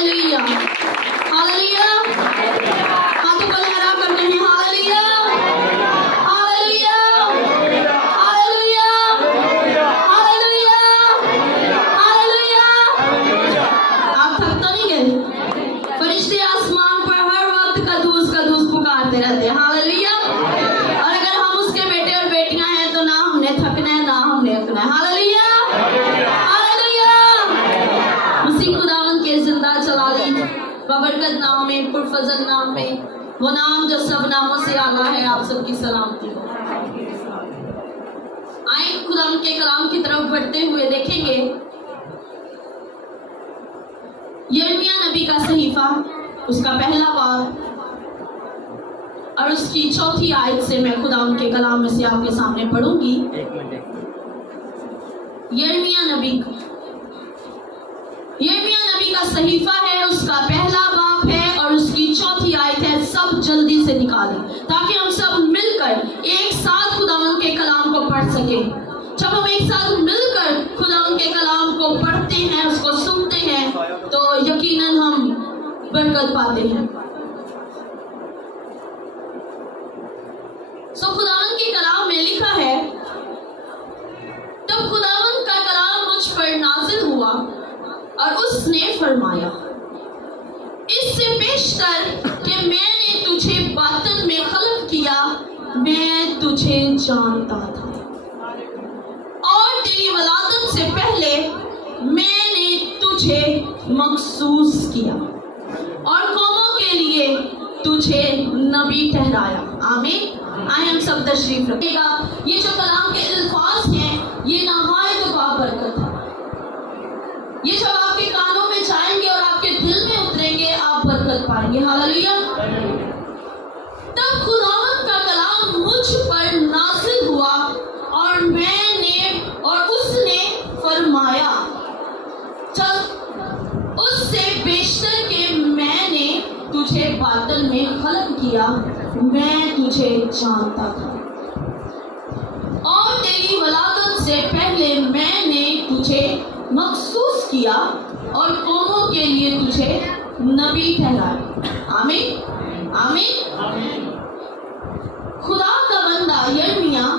Hallelujah hallelujah. हाथों को लहरा कर कहें hallelujah hallelujah hallelujah hallelujah hallelujah. आप थक तो नहीं गए? फरिश्ते आसमान पर हर वक्त कदूस कदूस पुकारते रहते हैं हालेलुया। और अगर हम उसके बेटे और बेटियां हैं तो ना हमने थकना है ना हमने रुकना है हालेलुया हालेलुया। मसीह खुदावन के जिंदा जलाली बबरकत नाम में, पुरफजल नाम में, वो नाम जो सब नामों से आला है, आप सबकी सलामती हो। आए खुदावन के कलाम की तरफ बढ़ते हुए देखेंगे यिर्मयाह नबी का सहीफा, उसका पहला बाब और उसकी चौथी आयत से मैं खुदावन के कलाम में से आपके सामने पढ़ूंगी। यिर्मयाह नबी का सहीफा है, उसका पहला बाब है और उसकी चौथी आयत है। सब जल्दी से निकालें ताकि हम सब मिलकर एक साथ खुदावन के कलाम को पढ़ सकें। जब हम एक साथ मिलकर खुदावन के कलाम को पढ़ते हैं, उसको सुनते हैं, तो यकीनन हम बरकत पाते हैं। खुदावन के कलाम में लिखा है, तब खुदावन का कलाम मुझ पर नाजिल हुआ और उसने फरमाया, इससे पेशतर कि मैंने तुझे बातन में खलक किया, मैं तुझे जानता था और तेरी वलादत से पहले मैंने तुझे मखसूस किया और कौमों के लिए तुझे नबी ठहराया। आमीन। आए हम सब तशरीफ रखेगा। ये जो कलाम के अल्फाज हैं, ये नहायत बाबरकत है। ये जब आपके कानों में जाएंगे और आपके दिल में उतरेंगे, आप बरकत पाएंगे। हालेलुया। तब खुदावंद का कलाम मुझ पर नाज़िल हुआ और उसने फरमाया, चल उससे बेशतर के मैंने तुझे बातन में खलक किया, मैं तुझे जानता था और तेरी वलादत से पहले मैंने तुझे मखसूस किया और कौमों के लिए तुझे नबी ठहराया। आमीन आमीन। खुदा का बंदा यिर्मयाह,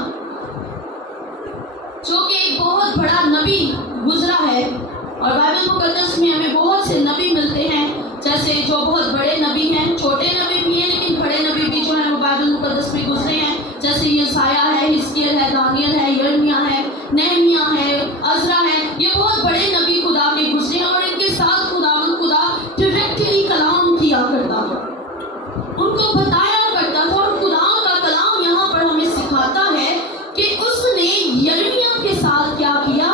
जो कि एक बहुत बड़ा नबी गुजरा है, और बाइबल मुकद्दस में हमें बहुत से नबी मिलते हैं, जैसे जो बहुत बड़े नबी हैं, छोटे नबी भी हैं, लेकिन बड़े नबी भी जो है वो बाइबल मुकद्दस में गुजरे हैं। जैसे यसाया है, हिजकिय्याह है, दानियल है, यिर्मयाह है, नेहमिया है, अज़रा है। ये बहुत बड़े नबी खुदा के गुजरे हैं और इनके साथ खुदा डायरेक्टली कलाम किया करता था, उनको बताया करता था। और खुदा का कलाम यहाँ पर हमें सिखाता है कि उसने यिर्मयाह के साथ क्या किया?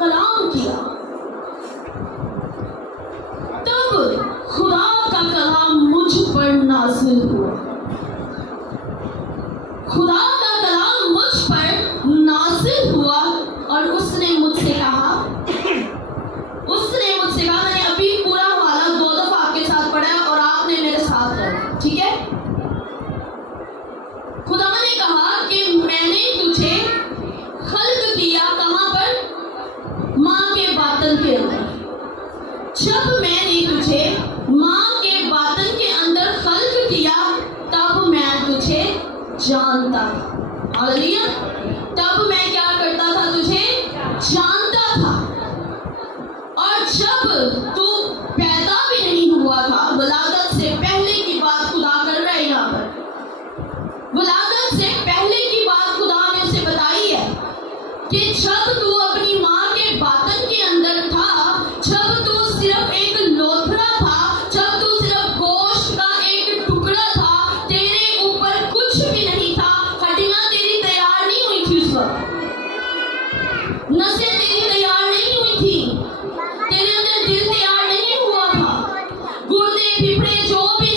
कलाम किया। तब खुदा का कलाम मुझ पर नाज़िल हुआ। खुदा का कलाम मुझ पर नाज़िल हुआ और उसने मुझसे कहा, मैंने अभी पूरा हवाला 2 दफा आपके साथ पढ़ा और आपने मेरे साथ रहा, ठीक है? खुदा ने कहा कि मैंने तुझे खल्क किया, कहां पर? मां के बातन के अंदर। जब मैंने तुझे मां के बातन के अंदर खल्क किया, तब मैं तुझे जानता था। हालेलुया। तब मैं क्या करता था? तुझे जानता था। और जब तू पैदा भी नहीं हुआ था, वलादत से पहले की बात खुदा कर रहा है यहाँ पर, वलादत से पहले की बात खुदा ने उसे बताई है कि जब तू अपनी माँ के बातन के अंदर था, जब तू सिर्फ एक लोथड़ा था, जब तू सिर्फ गोश्त का एक टुकड़ा था, तेरे ऊपर कुछ भी नहीं था, हड्डियां तेरी तैयार नहीं हुई थी उस वक्त, नसें तेरी तैयार नहीं हुई थी, तेरे अंदर दिल तैयार नहीं हुआ था, गुर्दे, फेफड़े, जो भी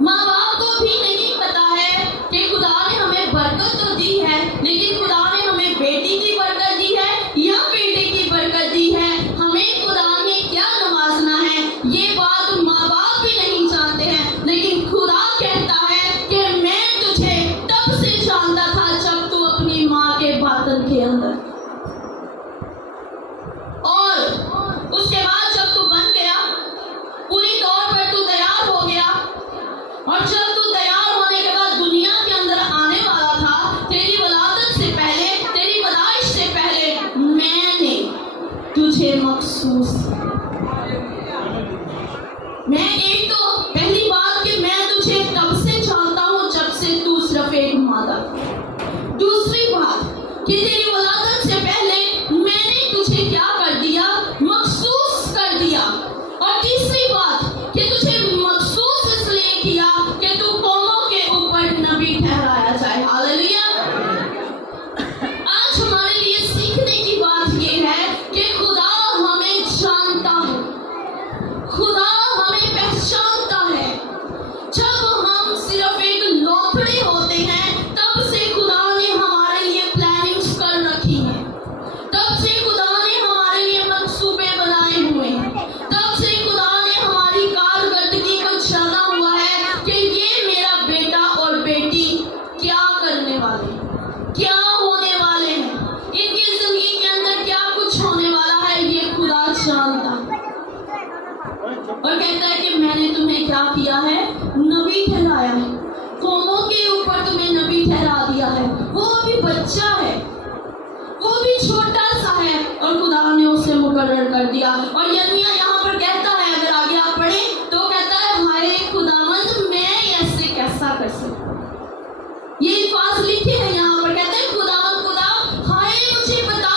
माँ बाप को भी नहीं पता है कि खुदा ने हमें बरकत तो दी है, लेकिन खुदा ने हमें बेटी की बरकत दी है या बेटे की बरकत दी है, हमें खुदा ने क्या नवाजना है, ये बात माँ बाप भी नहीं जानते हैं। लेकिन खुदा कहता है कि मैं तुझे तब से जानता था जब तू अपनी माँ के बातन के अंदर, और उसके बाद जब तू बन गया, पूरी तौर पर तू तैयार हो गया, और जब तू तैयार होने के बाद दुनिया के अंदर आने वाला था, तेरी वलादत से पहले, तेरी पैदाइश से पहले मैंने तुझे मखसूस, मैं एक तो पहली बात कि मैं तुझे तब से जानता हूं जब से तू सिर्फ एक मादा। दूसरी बात कि तेरी वलादत से पहले मैंने तुझे क्या कर दिया, मखसूस कर दिया। और तीसरी बात कि तुझे मखसूस इसलिए किया कि तू कौमों के ऊपर नबी ठहराया जाए। हालेलुया। आज हमारे लिए सीखने की बात यह है कि खुदा हमें जानता है, खुदा हमें पहचानता है। जब हम सिर्फ एक लोथड़े होते हैं तब से खुदा ने हमारे लिए प्लानिंग्स कर रखी है, तब से खुदा ने हमारे लिए मंसूबे बनाए हुए हैं, तब से खुदा ने हमारी कारकर्दगी को जाना हुआ है कि ये मेरा बेटा और बेटी क्या करने वाले, क्या होने वाले हैं, इनकी जिंदगी के अंदर क्या कुछ होने वाला है, ये खुदा जानता है। और कहता है कि मैंने तुम्हें क्या किया है, नबी ठहराया है, कौमों के ऊपर तुम्हें नबी ठहरा दिया है। वो अभी बच्चा है, वो भी छोटा सा है, और खुदा ने उसे मुकर्रर कर दिया। और यर्मिया यहाँ पर कहता है, अगर आगे आप पढ़ें तो कहता है, हाय खुदावंद मैं ऐसे कैसा कर सकता, ये अल्फाज लिखे हैं यहाँ पर, कहते हैं खुदावंद खुदा, हाय मुझे बता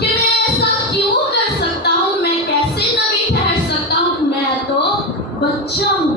कि मैं ऐसा क्यों कर सकता हूँ, मैं कैसे नबी ठहर सकता हूँ, मैं तो बच्चा हूँ,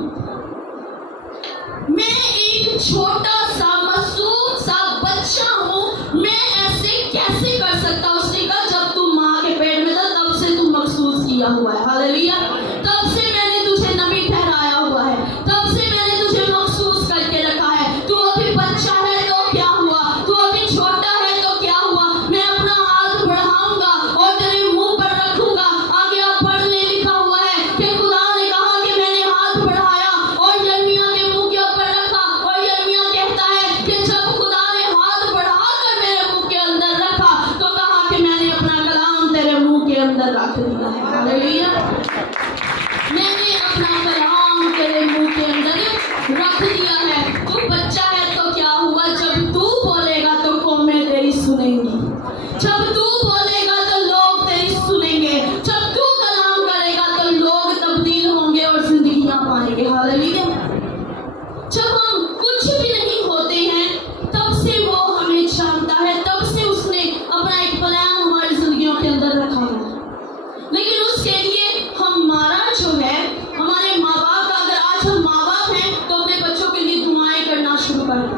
मैं एक छोटा सा मासूम सा बच्चा हूँ, मैं ऐसे कैसे कर सकता हूँ। उसने कहा जब तू माँ के पेट में था तब से तू मखसूस किया हुआ है। हालेलुया। तब से मैंने तुझे नबी ठहराया हुआ है, तब से मैंने तुझे मखसूस करके रखा है। तू अभी बच्चा है तो क्या हुआ, तू अभी छोटा है तो क्या हुआ, मैं अपना हाथ बढ़ाऊंगा और तेरे मुंह पर रखूंगा। आगे आप पढ़ने लिखा हुआ है कि खुदा ने कहा कि मैंने हाथ बढ़ाया और यर्मिया के मुंह के ऊपर रखा, और यर्मिया कहता है कि जब खुदा ने हाथ बढ़ाकर मेरे मुंह के अंदर रखा तो कहा कि मैंने अपना कलाम तेरे मुंह के अंदर रख दिया है। हालेलुया। मैंने अपना कलाम तेरे मुंह के अंदर रख दिया है। तू बच्चा है तो क्या हुआ, जब तू बोलेगा तो कौमें तेरी सुनेंगी, जब तू बोलेगा तो लोग तेरी सुनेंगे, जब तू कलाम करेगा तो लोग तब्दील होंगे और जिंदगियां पाएंगे। हालेलुया। जब हम कुछ भी नहीं होते हैं तब से वो हमें जानता है, तब से उसने अपना एक प्लान हमारी जिंदगियों के अंदर रखा है। लेकिन उसके लिए हमारा जो है, हमारे माँ बाप का, अगर आज हम माँ बाप हैं तो अपने बच्चों के लिए दुआएं करना शुरू कर दें,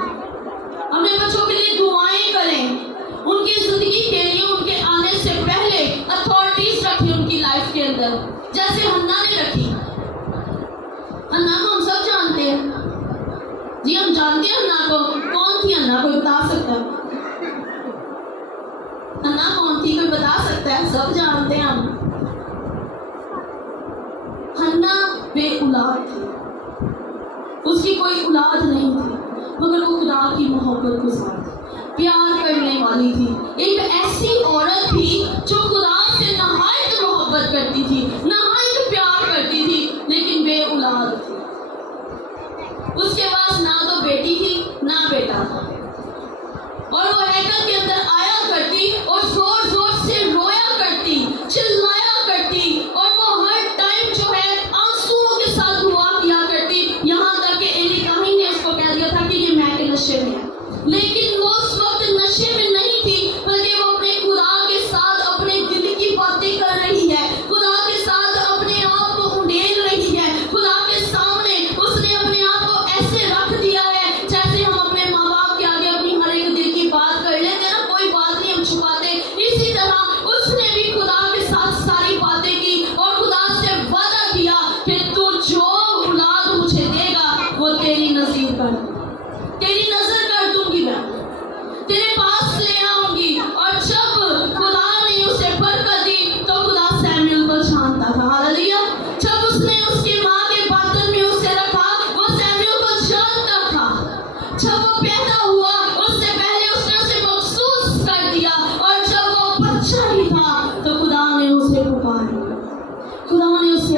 अपने बच्चों के लिए दुआएं करें, उनकी जिंदगी के लिए उनके आने से पहले अथॉरिटीज रखें उनकी लाइफ के अंदर, जैसे हन्ना ने रखी। हन्ना को हम सब जानते हैं जी, हम जानते हैं हन्ना को। कौन थी हन्ना, कोई बता सकता है? हन्ना कौन थी, कोई बता सकता है? सब जानते हैं हम। हन्ना बेऔलाद थी, उसकी कोई औलाद नहीं थी, मगर वो खुदा की मोहब्बत गुजार थी, प्यार करने वाली थी, एक ऐसी औरत थी जो खुदा से नहायत मोहब्बत करती थी, नहायत प्यार करती थी, लेकिन बेऔलाद थी। उसके पास ना तो बेटी थी ना बेटा था, और वो हैकल के अंदर आया करती और जोर जोर से रोया करती, चिल्लाया करती, और वो हर टाइम जो है आंसुओं के साथ दुआ किया करती। यहाँ तक कि एली काहिन ने उसको कह दिया था कि ये मैं के नशे में है, लेकिन वो उस वक्त नशे में नहीं थी, बल्कि वो अपने खुदा के साथ अपने दिल की बातें कर रही है, खुदा के साथ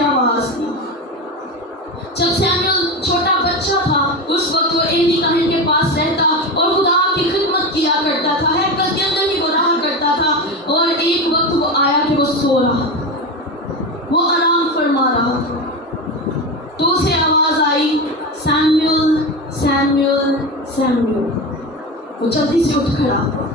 आवाज दी। जब सैमुअल छोटा बच्चा था उस वक्त वो एली काहन के पास रहता और खुदा की खिदमत किया करता था, हैकल के अंदर ही वो रहा करता था। और एक वक्त वो आया कि वो सो रहा, वो आराम फरमा रहा, तो उसे आवाज आई, सैमुअल सैमुअल सैमुअल। वो जल्दी से उठ खड़ा हुआ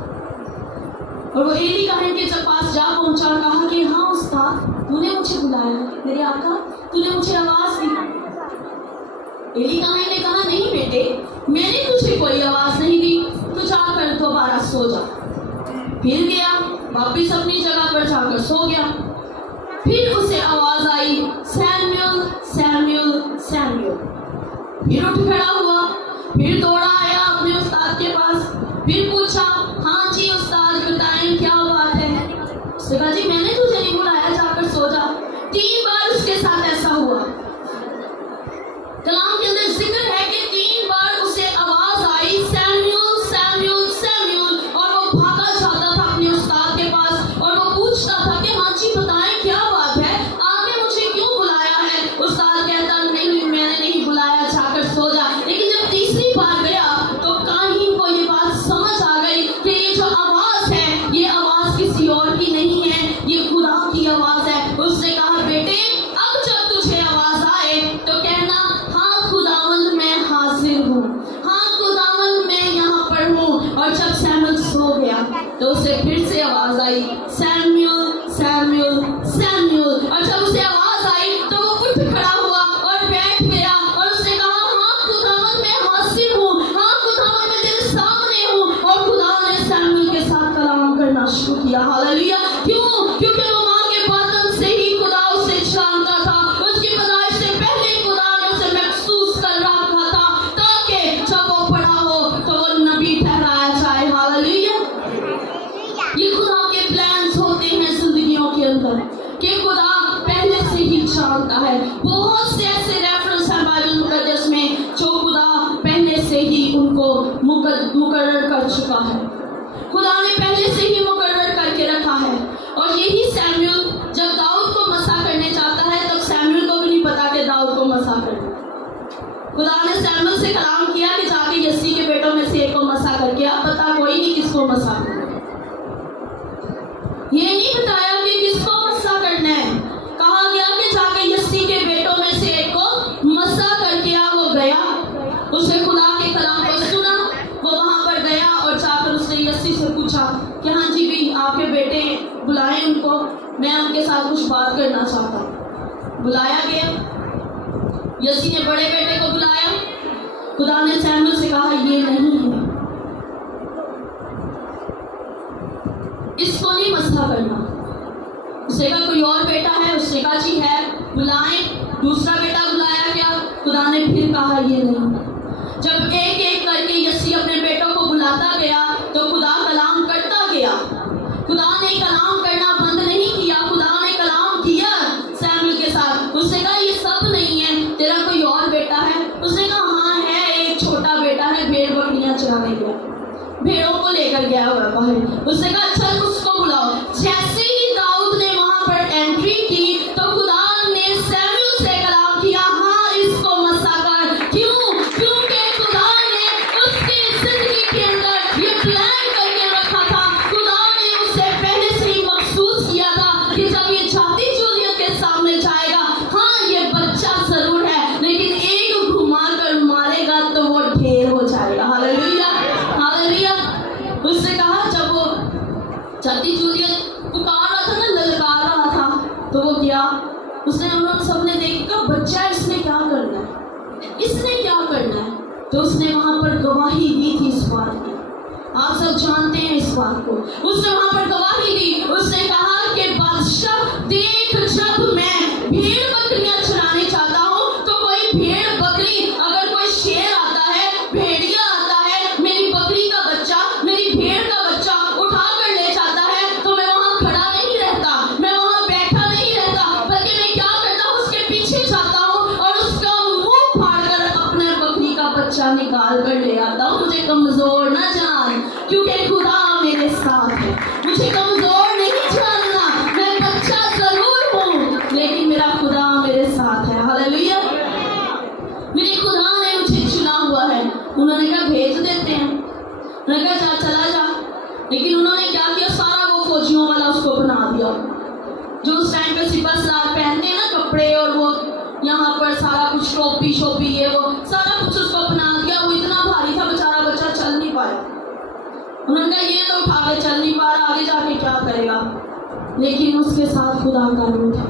और वो एली काहन के पास जा पहुंचा और कहा कि हाँ उस्ताद, तूने मुझे बुलाया, मेरे आका तूने मुझे आवाज दी। एली काहन ने कहा, नहीं बेटे, मैंने तुझे कोई आवाज नहीं दी, तू जाकर दोबारा सो जा। फिर गया, वापिस अपनी जगह पर जाकर सो गया। फिर उसे आवाज आई, सैमुअल सैमुअल सैमुअल। फिर उठ खड़ा हुआ, फिर दौड़ा आया अपने उस्ताद के पास, फिर पूछा, हाँ जी उस्ताद बताएं क्या बात है। उसने कहा, जी मैंने तुझे नहीं बुलाया, जाकर सो जा। 3 बार उसके साथ ऐसा हुआ। कलाम के अंदर जिक्र है कि 3 बार उसे आवाज आई, सैमुअल सैमुअल सैमुअल, और वो भागा जाता था अपने उस्ताद के पास और वो पूछता था कि हाँ जी बताएं क्या बात है, आपने मुझे क्यों बुलाया है। उस्ताद कहता, नहीं मैंने नहीं बुलाया, जाकर सो जा। लेकिन जब तीसरी बार गया तो काहिन को ये बात समझ आ गई कि ये जो आवाज है ये आवाज किसी और की नहीं है, ये खुदा की आवाज है। उसने कहा, बेटे अब जब तुझे आवाज आए तो कहना, हाँ खुदावंद मैं हाजिर हूँ, हाँ खुदावंद मैं यहाँ पर हूँ। और जब सैमुअल सो गया तो उसे फिर से आवाज आई, सैमुअल सैमुअल सैमुअल। और जब उसे आवाज आई तो वो उठ खड़ा हुआ और बैठ गया और उसने कहा, हाँ खुदावंद मैं हाजिर हूँ, हाँ खुदावंद मैं तेरे सामने हूँ। और खुदा ने सैमुअल के साथ कलाम करना शुरू किया। हालेलुया। क्यों? क्योंकि वो माँ के बतन से ही खुदा उसे जानता था, उसकी पैदाइश से पहले खुदा ने उसे महसूस कर रखा था, ताकि जब वो बड़ा हो तो वो नबी ठहराया जाए। हालेलुया। ये खुदा के प्लान्स होते हैं जिंदगियों के अंदर कि खुदा पहले से ही जानता है। बहुत से ऐसे रेफरेंस हैं बाइबल मुकद्दस में जो खुदा पहले से ही उनको मुकर्रर कर चुका है, खुदा ने पहले से ही मुकर्रर करके रखा है। और यही सैमुअल जब दाऊद को मसा करने जाता है तब सैमुअल को भी नहीं पता कि दाऊद को मसा करना। खुदा ने सैमुअल से कलाम किया कि जाके यस्सी के बेटों में से एक को मसा करके, अब पता कोई नहीं किसको मसा करना। ये नहीं बताया कि किसको मसा करना है, कहा गया कि जाके यस्सी के बेटों में से एक को मसा करके आ। वो गया, उसने खुदा के कलाम को सुना, वो वहां पर गया और जाकर उसने यस्सी से पूछा कि हाँ जी भी आपके बेटे बुलाएं उनको, मैं उनके साथ कुछ बात करना चाहता हूँ। बुलाया गया, यस्सी ने बड़े बेटे को बुलाया। खुदा ने सैमुअल से कहा, ये नहीं है, इसको नहीं मसला करना। उसने कहा कोई और बेटा है, उसने कहा जी है, बुलाएं। दूसरा बेटा बुलाया गया, खुदा ने फिर कहा ये नहीं। जब एक एक करके यस्सी अपने बेटों को बुलाता गया तो खुदा कलाम करता गया। खुदा ने कलाम करना बंद नहीं किया, खुदा ने कलाम किया सैमुअल के साथ। उसने कहा ये सब नहीं है, तेरा कोई और बेटा है। उसने कहा हाँ है, एक छोटा बेटा है, भेड़ बकरियां चराने गया, भेड़ों को लेकर गया हुआ बाहर। उसने कहा अच्छा उसको बुलाओ। जैसे ही दाऊद ने वहां पर एंट्री की तो खुदा ने सैमुअल से कलाम किया, हाँ इसको मसा कर। क्यों? क्योंकि खुदा ने उसकी जिंदगी के अंदर ये प्लान करके रखा था। खुदा ने उसे पहले से ही महसूस किया था कि जब ये जाति जूलियत के सामने जाएगा, हाँ ये बच्चा जरूर है, लेकिन एक घुमा कर मारेगा तो वो ढेर हो जाएगा। Hallelujah hallelujah. उसने कहा जब वो जाति जूलियत पुकार रहा था ना, ललकार रहा था, तो वो गया, उसने उन्होंने सबने देखा बच्चा है, इसने क्या करना है, इसने क्या करना है। तो उसने वहां पर गवाही दी थी इस बात की, आप सब जानते हैं इस बात को। उसने वहां पर गवाही दी, उसने कहा कि बादशाह देख, जब मैं भेड़ बकरियां चराने जाता हूँ तो कोई भेड़ बकरी, अगर कोई शेर आता है, भेड़िया आता है, मेरी बकरी का बच्चा, मेरी भेड़ का बच्चा उठा कर ले जाता है, तो मैं वहां खड़ा नहीं रहता, मैं वहां बैठा नहीं रहता, बल्कि मैं क्या करता हूँ, उसके पीछे जाता हूँ और उसका मुंह फाड़ कर अपने बकरी का बच्चा निकाल कर ले आता हूँ। मुझे कमजोर ना जान, क्योंकि खुदा मेरे साथ है। मुझे कमजोर नहीं जानना, मैं बच्चा जरूर हूँ लेकिन मेरा खुदा मेरे उन्होंने कहा जा चला जा, लेकिन उन्होंने क्या किया, सारा वो फौजियों वाला उसको बना दिया। जो उस टाइम पे सिपा सलार पहनते हैं ना कपड़े, और वो यहाँ पर सारा कुछ टोपी शोपी ये वो सारा कुछ उसको बना दिया। वो इतना भारी था, बेचारा बच्चा चल नहीं पाया। उन्होंने कहा ये तो उठा के चल नहीं पा रहा, आगे जाके क्या करेगा। लेकिन उसके साथ खुदा का रूह था,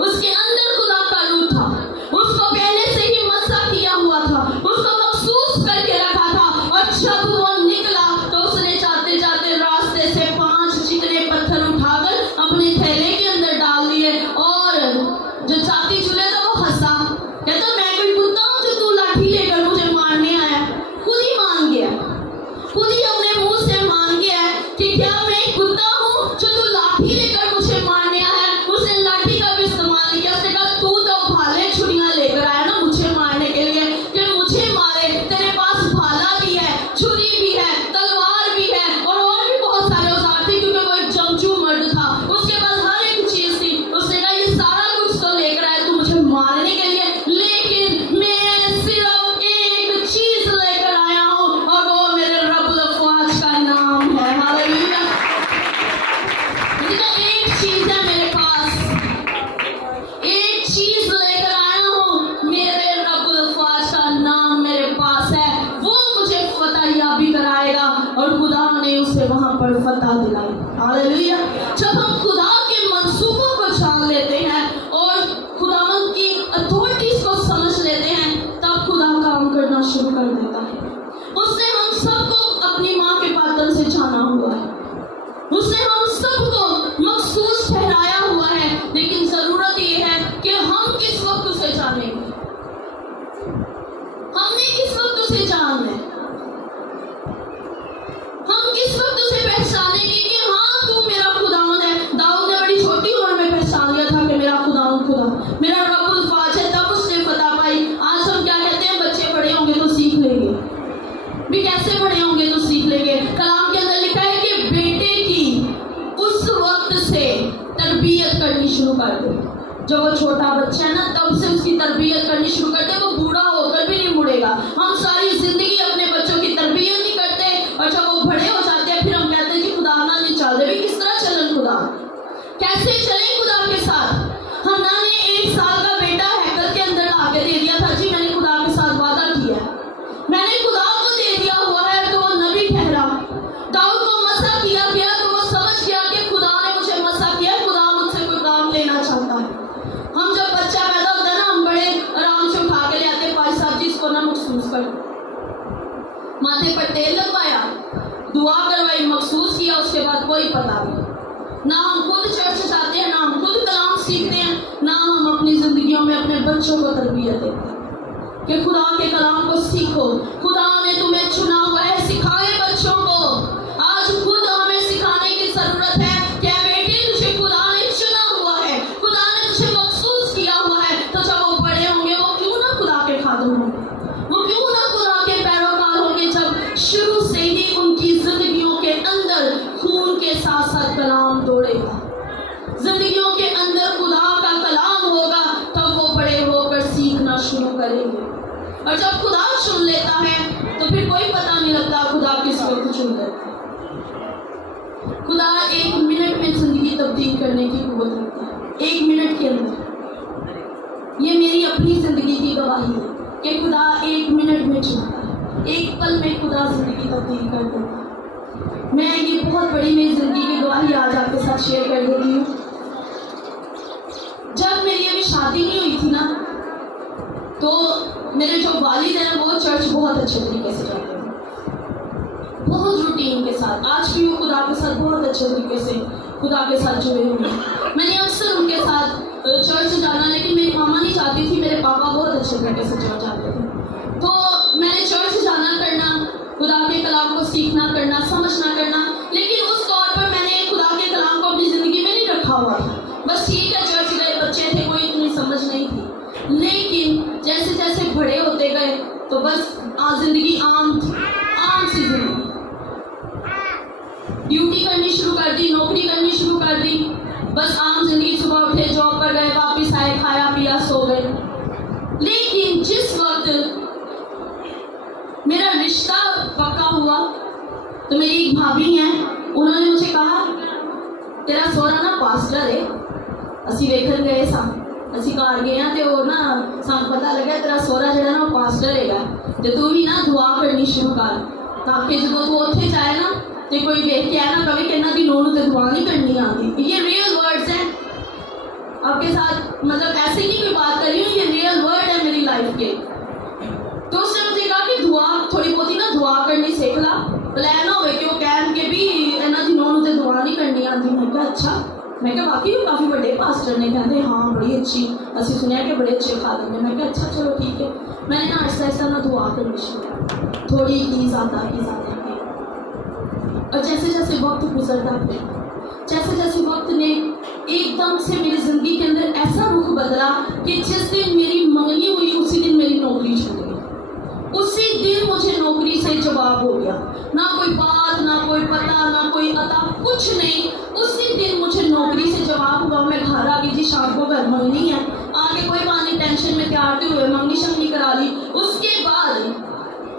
उसके अंदर खुदा का रूह था। उसको पहले से ही मसा किया हुआ था, उसको महसूस करके रखा था। और जब वो निकला तो उसने जाते जाते रास्ते से 5 चिकने पत्थर उठाकर अपने थैले के अंदर डाल दिए। और जो साथी चुने था वो हंसा, कहता मैं कोई कुत्ता हूँ जो तू लाठी लेकर मुझे मारने आया। खुद ही मान गया, खुद ही अपने मुंह से मान गया है कि क्या मैं कुत्ता हूँ जो तू लाठी लेकर मुझे मारने आया है। उसने लाठी का भी इस्तेमाल किया। उसने कहा तू तो भाले छुरियां लेकर आया ना मुझे मारने के लिए, कि मुझे मारे। तेरे पास भाला भी है, छुरी भी है, तलवार भी है, और भी बहुत सारे औजार थे, क्योंकि वो एक जंगजू मर्द था। उसके पास हर एक चीज थी। उसने कहा ये सारा कुछ तो लेकर आया तू मुझे मारने के लिए, लेकिन मैं सिर्फ एक चीज लेकर आया हूँ, और वो मेरे रब्बुल अफ़वाज का नाम है। हालेलुया। एक चीज है मेरे पास, एक चीज लेकर आया हूँ, मेरे रब्बुल अफ़वाज का नाम मेरे पास है। वो मुझे फतह याबी कराएगा। और खुदा ने उसे वहां पर फतह दिलाई। हालेलुया। जब हम खुदा के मंसूबों को जान लेते हैं और खुदावंद की अथॉरिटीज को समझ लेते हैं, तब खुदा काम करना शुरू कर देता है। उसने हम सबको अपनी माँ के बातन से जाना हुआ है, उसने हम सबको मखसूस ठहराया हुआ है। लेकिन जरूरत यह है कि हम किस वक्त उसे जानेंगे, हमने किस वक्त उसे जानना है, हम किस वक्त उसे पहचानेंगे कि हाँ तू मेरा खुदावंद है। दाऊद ने बड़ी छोटी उम्र में पहचान लिया था कि मेरा खुदावंद खुदा मेरा रब्बुल अफ़वाज है, तब उसने फतह पाई। आज हम क्या कहते हैं, बच्चे बड़े होंगे तो सीख लेंगे। भी कैसे बड़े होंगे तो सीख लेंगे। कलाम के अंदर लिखा है कि बेटे की उस वक्त से तरबियत करनी शुरू कर दे। जब वो छोटा बच्चा है ना, तब से उसकी तरबियत करनी शुरू कर दे। वो बूढ़ा होकर भी नहीं मुड़ेगा। हम सारी जिंदगी अपने बच्चों की तरबियत नहीं करते, और जब वो बड़े हो जाते हैं फिर हम कहते हैं कि खुदा ना नहीं चल दे। किस तरह चलन खुदा, कैसे चले खुदा के साथ। हन्ना ने 1 साल का बेटा हैकल के अंदर लाके दे दिया था। जी मैंने खुदा के साथ वादा किया, मैंने खुदा को दे दिया हुआ है, तो वो नबी ठहरा। दाऊद को मसा किया गया तो वो समझ गया कि खुदा ने मुझे मसा किया, खुदा मुझसे कोई काम लेना चाहता है। हम जब बच्चा पैदा होता है ना, हम बड़े आराम से उठा के ले आते, भाई साहब जी इसको ना महसूस कर, माथे पर तेल लगवाया, दुआ करवाई, महसूस किया, उसके बाद कोई पता नहीं। ना हम खुद चर्च जाते हैं, ना हम खुद कलाम सीखते हैं, ना हम अपनी जिंदगियों में अपने बच्चों को तरबियत देते हैं कि खुदा के कलाम को सीखो। खुदा ने तुम्हें चुना हुआ है, सिखाए बच्चों को। आज खुद हमें सिखाने की जरूरत है। क्या बेटे तुझे खुदा ने चुना हुआ है, खुदा ने तुझे महसूस किया हुआ है। तो जब वो बड़े होंगे वो क्यों ना खुदा के खादिम होंगे, वो क्यों ना खुदा के पैरोकार होंगे, जब शुरू से ही उनकी जिंदगियों के अंदर खून के साथ साथ कलाम दौड़ेगा, जिंदगियों के अंदर खुदा का कलाम होगा, तब वो बड़े होकर सीखना शुरू करेंगे। और जब खुदा चुन लेता है तो फिर कोई पता नहीं लगता खुदा किस वक्त चुन लेता है। खुदा 1 मिनट में जिंदगी तब्दील करने की कुव्वत रखता है, 1 मिनट के अंदर। ये मेरी अपनी जिंदगी की गवाही है कि खुदा 1 मिनट में चुनता है, 1 पल में खुदा जिंदगी तब्दील कर देता है। मैं ये बहुत बड़ी मेरी जिंदगी की गवाही आज आपके साथ शेयर कर देती हूँ। जब मेरी अभी शादी नहीं हुई थी ना, तो मेरे जो वालिद हैं वो चर्च बहुत अच्छे तरीके से जाते हैं, बहुत रूटीन के साथ। आज भी वो खुदा के साथ बहुत अच्छे तरीके से खुदा के साथ जुड़े हुए हैं। मैंने अक्सर उनके साथ चर्च जाना, लेकिन मेरी मामा नहीं चाहती थी, मेरे पापा बहुत अच्छे तरीके से चर्च जाते थे। तो मैंने चर्च जाना करना, खुदा के कलाम को सीखना करना, समझना करना, लेकिन उस तौर पर मैंने खुदा के कलाम को अपनी जिंदगी में नहीं रखा हुआ था। बस ठीक है चर्च गए, बच्चे थे, कोई इतनी समझ नहीं थी। लेकिन जैसे जैसे बड़े होते गए तो बस जिंदगी आम सी जिंदगी, ड्यूटी करनी शुरू कर दी, नौकरी करनी शुरू कर दी, बस आम जिंदगी। सुबह उठे, जॉब पर गए, वापस आए, खाया पिया, सो गए। लेकिन जिस वक्त मेरा रिश्ता पक्का हुआ। तो मेरी एक भाभी हैं, उन्होंने मुझे कहा तेरा सोहरा ना पास्टर है, असी वेखन गए सा, असी घर गए हैं तो वो ना सानू पता लगा तेरा सोहरा जो ना पास्टर है, तो तू भी ना दुआ करनी शुरू कर, ताकि जो तू उत्थे जाए ना तो कोई वेख के आए ना कभी कि इन्हां दी नूं नूं ते दुआ नहीं करनी आती। ये रियल वर्ड्स हैं आपके साथ, मतलब ऐसे नहीं कोई बात कर रही हूँ, ये रियल वर्ड है मेरी लाइफ के। तो उसने मुझे कहा कि दुआ थोड़ी बहुत ना दुआ करनी सीख ला, प्लान हो कि वो कह के भी इन्हां दी नूं नूं ते दुआ नहीं करनी आती। मैं कहा अच्छा, मैं कहा वाकई वो काफ़ी बड़े पास्टर ने, कहते हाँ बड़ी अच्छी, असं सुनया कि बड़े अच्छे खादिम ने। मैं कहा अच्छा चलो ठीक है। मैंने ना आहिस्ता आहिस्ता ना दुआ करनी शुरू की, थोड़ी की ज़्यादा की। और जैसे जैसे वक्त गुजरता गया, जैसे जैसे वक्त ने एकदम से मेरी ज़िंदगी के अंदर ऐसा रुख बदला कि जिस दिन मेरी मंगनी हुई उसी दिन मेरी नौकरी छूट गई। उसी दिन मुझे नौकरी से जवाब हो गया, ना कोई बात, ना कोई पता, ना कोई अता, कुछ नहीं। उसी दिन मुझे नौकरी से जवाब हुआ। मैं घर आ गई जी, शाम को घर मंगनी है, आगे कोई बात नहीं, टेंशन में तैयार हुए मंगनी शंगनी करा ली। उसके बाद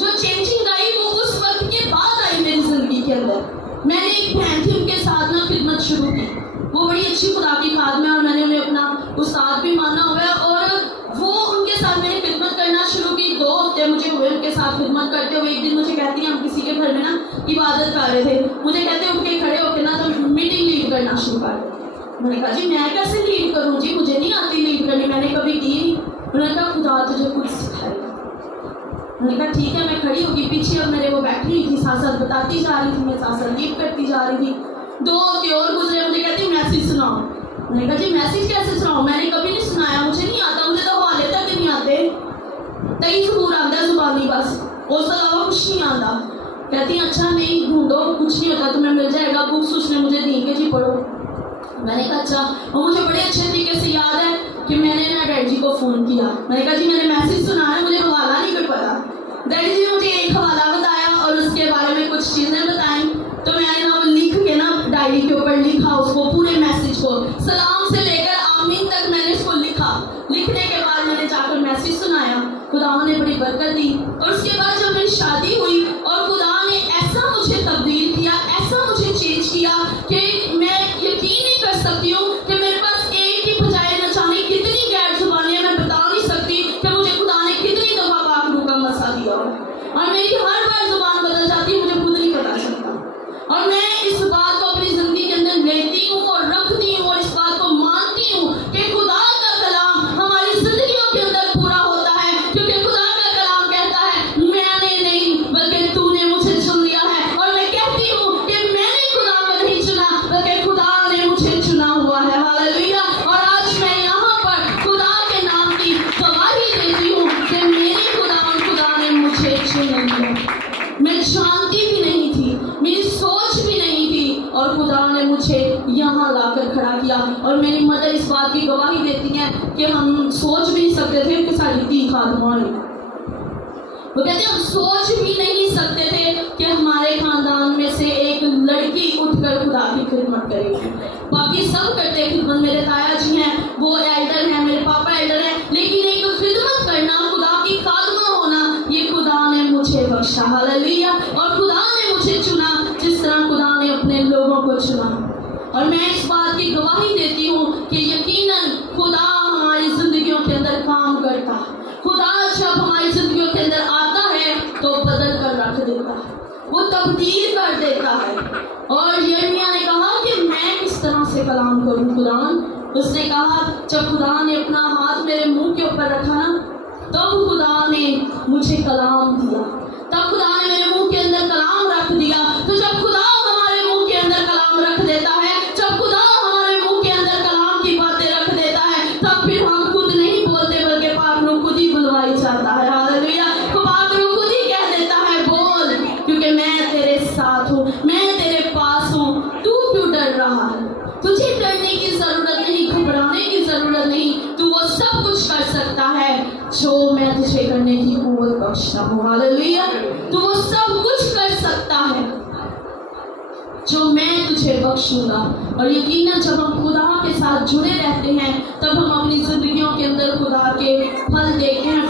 जो चेंजिंग आई वो उस वक्त के बाद आई मेरी जिंदगी के अंदर। मैंने एक बहन थी, उनके साथ ना खिदमत शुरू की, वो बड़ी अच्छी खुदा की खादम है और मैंने उन्हें अपना उस्ताद भी माना हुआ है। और वो उनके साथ मैंने खिदमत करना शुरू की। 2 हफ्ते मुझे हुए उनके साथ खिदमत करते हुए। एक दिन मुझे कहती हैं, हम किसी के घर में ना इबादत कर रहे थे, मुझे कहते हैं उठ के खड़े होकर ना तो मीटिंग लीड करना शुरू कर दो। मैंने कहा जी मैं कैसे लीड करूँ जी, मुझे नहीं आती लीड करनी, मैंने कभी की नहीं। उन्होंने कहा खुदा तुझे कुछ सिखाएगा। मैंने कहा ठीक है। मैं खड़ी होगी पीछे, अब मेरे वो बैठी हुई थी, साथ साथ बताती जा रही थी, मैं साथ साथ लीड करती जा रही थी। 2 हफ्ते और गुजरे, मुझे कहती मैसेज सुनाओ। मैंने कहा जी मैसेज कैसे सुनाओ, मैंने कभी नहीं सुनाया, मुझे नहीं आता, मुझे तो हवाले तक नहीं आते, कई सबूर आता है जुबानी बस, उसके अलावा कुछ नहीं आता। कहती अच्छा नहीं ढूंढो, कुछ नहीं होता, तुम्हें मिल जाएगा बुक्स। उसने मुझे दी के जी पढ़ो। मैंने कहा अच्छा। और मुझे बड़े अच्छे तरीके से याद है कि मैंने ना डैडी जी को फ़ोन किया। मैंने कहा जी मैंने मैसेज सुना है, मुझे हवाला नहीं कोई पता। डैडी जी ने मुझे एक हवाला बताया और उसके बारे में कुछ चीज़ें बताई। तो मैंने ना वो लिख के ना डायरी के ऊपर लिखा उसको, पूरे मैसेज को, सलाम से लेकर आमीन तक मैंने इसको लिखा। लिखने के बाद मैंने जाकर मैसेज सुनाया, खुदा ने बड़ी बरकत दी। और उसके बाद जब मेरी शादी हुई और खुदा ने ऐसा मुझे तब्दील किया, ऐसा मुझे चेंज किया कि मैं यकीन नहीं कर सकती हूँ कि मेरे पास एक ही बजाय न जाने कितनी गैर जुबानियाँ, मैं बता नहीं सकती कि मुझे खुदा ने कितनी दफ़ा पाक का मसा दिया। और मेरी हर बार जुबान बदल जाती है, मुझे खुद नहीं पता चलता। और मैं इस बात को अपनी जिंदगी के अंदर लेती हूँ और रखती हूँ और इस बात को मानती हूँ कि खुदा का कलाम हमारी जिंदगियों के अंदर पूरा होता है, क्योंकि खुदा का कलाम कहता है मैंने नहीं बल्कि तूने मुझे चुन लिया है। और मैं कहती हूँ कि मैंने खुदा को नहीं चुना बल्कि खुदा ने मुझे चुना हुआ है। हालेलुया। और आज मैं यहाँ पर खुदा के नाम की गवाही देती हूँ कि मेरे खुदा ने मुझे चुन लिया। मैं जानती भी नहीं थी, मेरी सोच भी नहीं थी, और खुदा ने मुझे यहाँ लाकर खड़ा किया। और मेरी मदर इस बात की गवाही देती हैं कि हम सोच भी नहीं सकते थे कि साड़ी 3 खादमा है। वो कहते हैं हम सोच भी नहीं सकते थे कि हमारे खानदान में से एक लड़की उठकर खुदा की खिदमत करेगी। बाकी सब करते हैं खिदमत, मेरे ताया जी हैं वो एल्डर हैं, मेरे पापा एल्डर हैं, लेकिन एक खिदमत करना, खुदा की खादमा होना, ये खुदा ने मुझे बख्शा। हालेलुया। और खुदा ने मुझे चुना जिस तरह खुदा ने अपने लोगों को चुना। और मैं इस बात की गवाही देती हूँ कि यकीनन खुदा हमारी जिंदगियों के अंदर काम करता है। खुदा जब हमारी जिंदगियों के अंदर आता है तो बदल कर रख देता है, वो तब्दील कर देता है। और यिर्मयाह ने कहा कि मैं किस तरह से कलाम करूँ खुदा। उसने कहा जब खुदा ने अपना हाथ मेरे मुंह के ऊपर रखा ना, तब खुदा ने मुझे कलाम दिया, तब खुदा ने मेरे मुंह के अंदर कलाम रख दिया। तो जब खुदा हमारे मुंह के अंदर कलाम रख देता है, जब खुदा हमारे मुंह के अंदर कलाम की बातें रख देता है, तब फिर हम खुद नहीं बोलते बल्कि पाक रूह खुद ही बुलवाई जाता है। हालेलुया। पाक रूह खुद ही कह देता है बोल, क्योंकि मैं तेरे साथ हूँ, मैं तेरे पास हूँ, तू क्यों डर रहा है? तुझे डरने की जरूरत नहीं, घबराने की जरूरत नहीं, तू वो सब कुछ कर सकता है जो मैं तुझे करने की कुव्वत बख्शता हूँ। हालेलुया। तू वो सब कुछ कर सकता है जो मैं तुझे बख्शूंगा। और यकीनन जब हम खुदा के साथ जुड़े रहते हैं तब हम अपनी जिंदगियों के अंदर खुदा के फल देखते हैं,